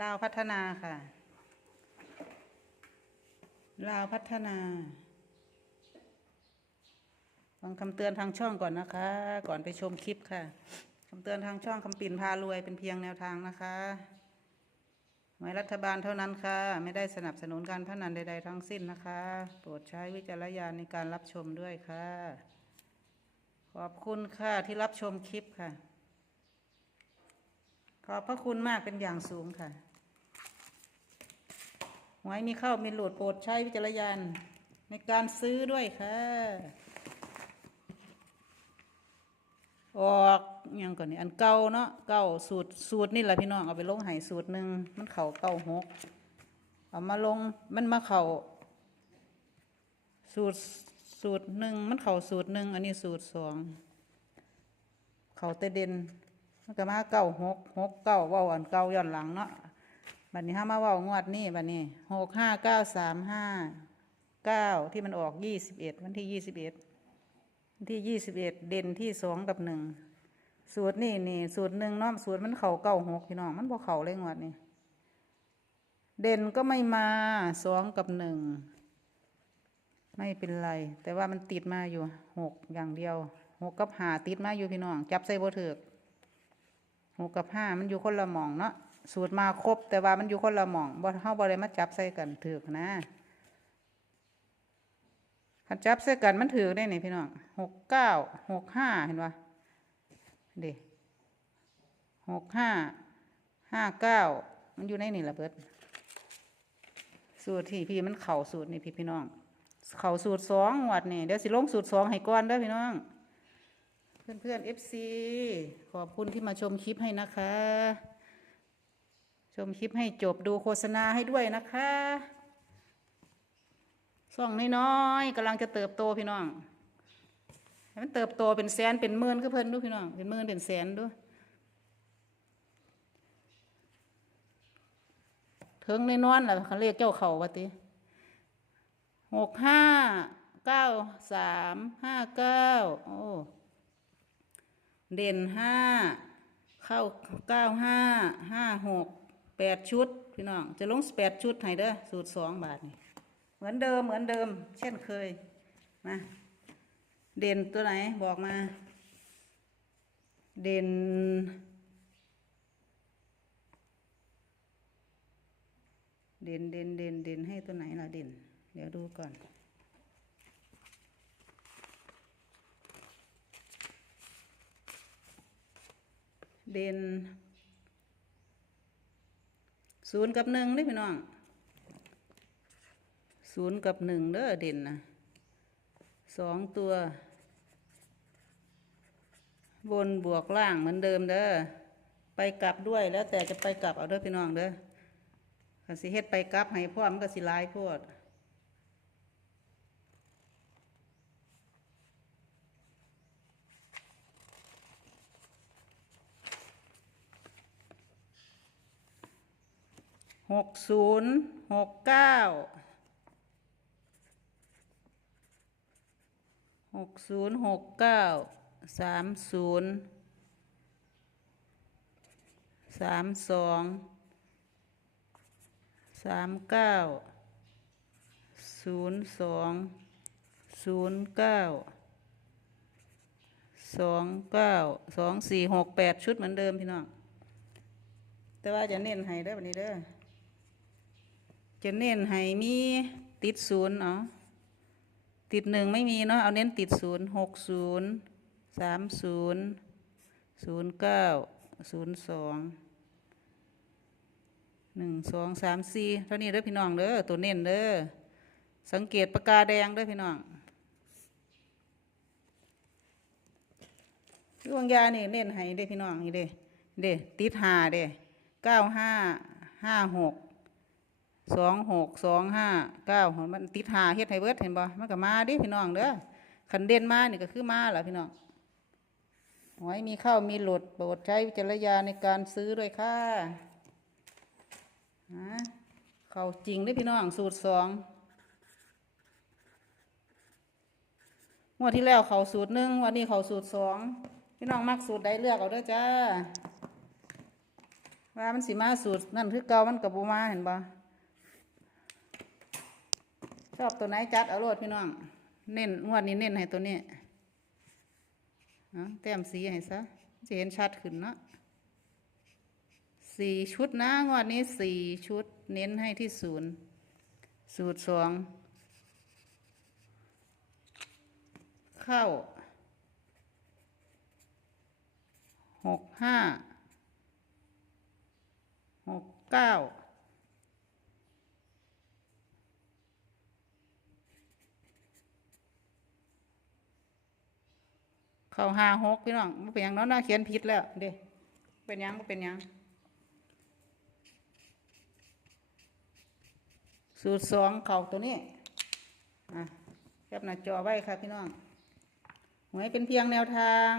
ลาวพัฒนาค่ะ ลาวพัฒนาฟังคำเตือนทางช่องก่อนนะคะ ก่อนไปชมคลิปค่ะคำเตือนทางช่องคำปิ่นพารวยเป็นเพียงแนวทางนะคะหมายรัฐบาลเท่านั้นค่ะ ไม่ได้สนับสนุนการพนันใด ๆ ทั้งสิ้นนะคะ โปรดใช้วิจารณญาณในการรับชมด้วยค่ะ ขอบคุณค่ะที่รับชมคลิปค่ะ ขอบพระคุณมากเป็นอย่างสูงค่ะหวยมีเข้ามีหลุดโปรดใช้วิจารณญาณในการซื้อด้วยค่ะ ออกอยังก่อนนี่อันเก่าเนาะเก่าสูตรสูตรนี่แหละพี่น้องเอาไปลงหายสูตรหนึ่งมันเข่าเก่าหกเอามาลงมันมาเข่าสูตรสูตรหนึ่งมันเข่าสูตรหนึ่งอันนี้สูตรสองเข่าแต่เดน มันก็มาเก่าหกหกเก้าว่าอันเก่าย้อนหลังเนาะบัดนี้ห้ามาว่างวดนี้บัดนี้หกห้าเก้าสามห้าเก้าที่มันออกยี่สิบเอ็ดวันที่ยี่สิบเอ็ดที่ยี่สิบเอ็ดเด่นที่สองกับหนึ่งสูตรนี่นี่ สูตรหนึ่งเนาะสูตรมันเข่าเก้าหกพี่น้องมันพอเข่าเลยงวดนี่เด่นก็ไม่มาสองกับหนึ่งไม่เป็นไร แต่ว่ามันติดมาอยู่หกอย่างเดียวหกกับหาติดมาอยู่พี่น้อง จับใส่โบเถือก หกกับห้ามันอยู่คนละหม่องเนาะสูตรมาครบ แต่ว่ามันอยู่คนละหม่องบ่เฮาบ่ได้มาจับใส่กันถือนะขันจับเสื้อกันมันถือได้นี่พี่น้องหกเก้าหกห้าเห็นปะเด็หกห้าห้าเก้ามันอยู่ในนี่ละเบิดสูตรที่พี่มันเข่าสูตรนี่พี่พี่น้อง เข่าสูตรสองวัดนี่เดี๋ยวสิลงสูตรสองให้ก่อนเด้อพี่น้อง เพื่อนเพื่อนเอฟซีขอบคุณที่มาชมคลิปให้นะคะ ชมคลิปให้จบดูโฆษณาให้ด้วยนะคะช่องน้อยๆกำลังจะเติบโตพี่น้องให้มันเติบโตเป็นแสนเป็นหมื่นก็เพิ่นดูพี่น้องเป็นหมื่นเป็นแสนดูถึงในนอนแหละเขาเรียกเจ้าเขาวะติหกห้าเก้าสามห้าเก้าโอ้ เด่นห้าเข้าเก้าห้าห้าหกแปดชุดพี่น้องจะลงแปดชุดให้เด้อสูตรสองบาทนี่เหมือนเดิมเหมือนเดิม เช่นเคยมาเด่นตัวไหนบอกมา เด่นเด่นเด่นเด่นเด่นให้ตัวไหนล่ะเด่น เดี๋ยวดูก่อน เด่นศูนย์กับหนึ่งนี่พี่น้องศูนย์กับหนึ่งเด้อเด่นนะสองตัว บนบวกล่างเหมือนเดิมเด้อไปกลับด้วยแล้วแต่จะไปกลับเอาเด้อพี่น้องเด้อคันสิเฮ็ดไปกลับให้พ่อมันก็สิลายโพด หกศูนย์หกเก้าหกศูนย์หกเก้าสามศูนย์สามสองสามเก้าศูนย์สองศูนย์เก้าสองเก้าสองสี่หกแปดชุดเหมือนเดิมพี่น้องแต่ว่าจะเน้นให้เด้อวันนี้เด้อ จะเน้นให้มีติดศูนย์เนาะติดหนึ่งไม่มีเนาะเอาเน้นติดศูนย์หกศูนย์สามศูนย์ศูนย์เก้าศูนย์สองหนึ่งสองสามสี่เท่านี้เด้อพี่น้องเด้อตัวเน้นเด้อสังเกตปากกาแดงเด้อพี่น้องดวงยาเนี่เน้นให้เด้อพี่น้องนี่เด้เด้ติดหาเด้เก้าห้าห้าหก สองหกสองห้าเก้ามันติดหาเฮ็ดให้เบิดเห็นบ่มันก็มาดิพี่น้องเด้อขันเด่นมานี่ก็คือมาล่ะพี่น้องหวยมีเข้ามีหลุดโปรดใช้วิจารณญาในการซื้อด้วยค่ะฮะเข้าจริงด้พี่น้องสูตรสองงวดที่แล้วเขาสูตรหนึ่งวันนี้เขาสูตรสองพี่น้องมักสูตรใดเลือกเอาเด้อจ้าว่ามันสิมาสูตรนั่นคือเก่ามันกับบูมาเห็นบ่ อบตัวไหนจัดเอาโลดพี่น้อง เน้นงวดนี้เน้นให้ตัวนี้แต้มสีให้ซะจะเห็นชัดขึ้นเนาะสี่ชุดนะงวดนี้สี่ชุดเน้นให้ที่ศูนย์สูตรสองเข้าหกห้าหกเก้า เข้าห้าหกพี่น้องเป็นยังน้องน่าเขียนผิดแล้วเด้เป็นยังบ่เป็นยังสูตรสองเข่าตัวนี้อะแคปหน้าจอไว้ค่ะพี่น้องหวยเป็นเพียงแนวทาง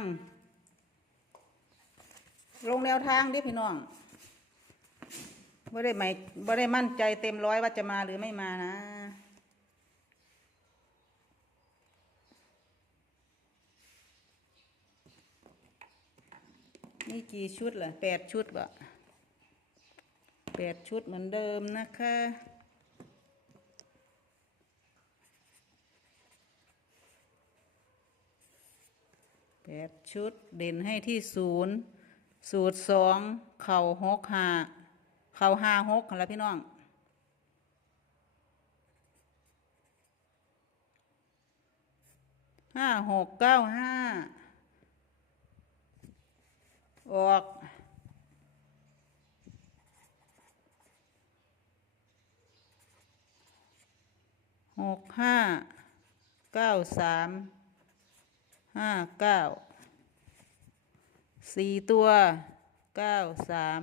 ลงแนวทางดิพี่น้องบ่ได้ไม่บ่ได้มั่นใจเต็มร้อยว่าจะมาหรือไม่มานะ นี่กี่ชุดล่ะแปดชุดบ่แปดชุดเหมือนเดิมนะคะ แปดชุดเด่นให้ที่ศูนย์สูตรสองเข่าหกหาเข่าห้าหกแล้วพี่น้องห้าหกเก้าห้า ออกหกห้าเก้าสามห้าเก้าสี่ตัวเก้าสาม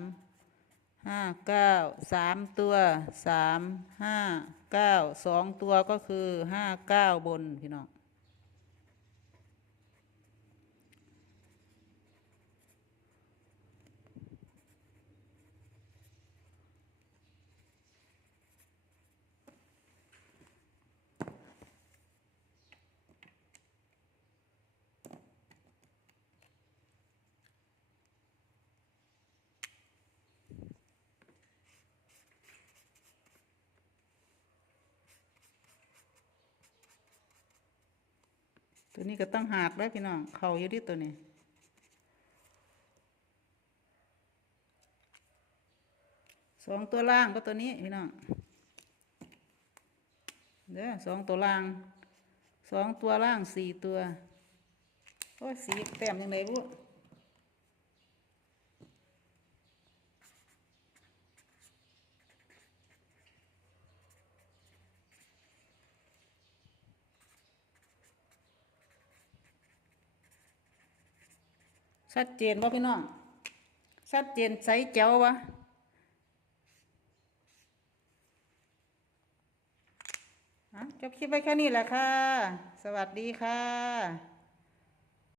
ห้าเก้าสามตัวสามห้าเก้าสองตัวก็คือห้าเก้าบนพี่น้อง ตัวนี้ก็ต้องหากแล้วพี่น้อง เขาอยู่ที่ตัวนี้ สองตัวล่างก็ตัวนี้พี่น้อง เด้อสองตัวล่าง สองตัวล่างสี่ตัว โอ้สีแต้มยังไงบุ ชัดเจนบ่พี่น้อง ชัดเจนใสแจ๋ววะอะจบคลิปไว้แค่นี้แหละค่ะ สวัสดีค่ะ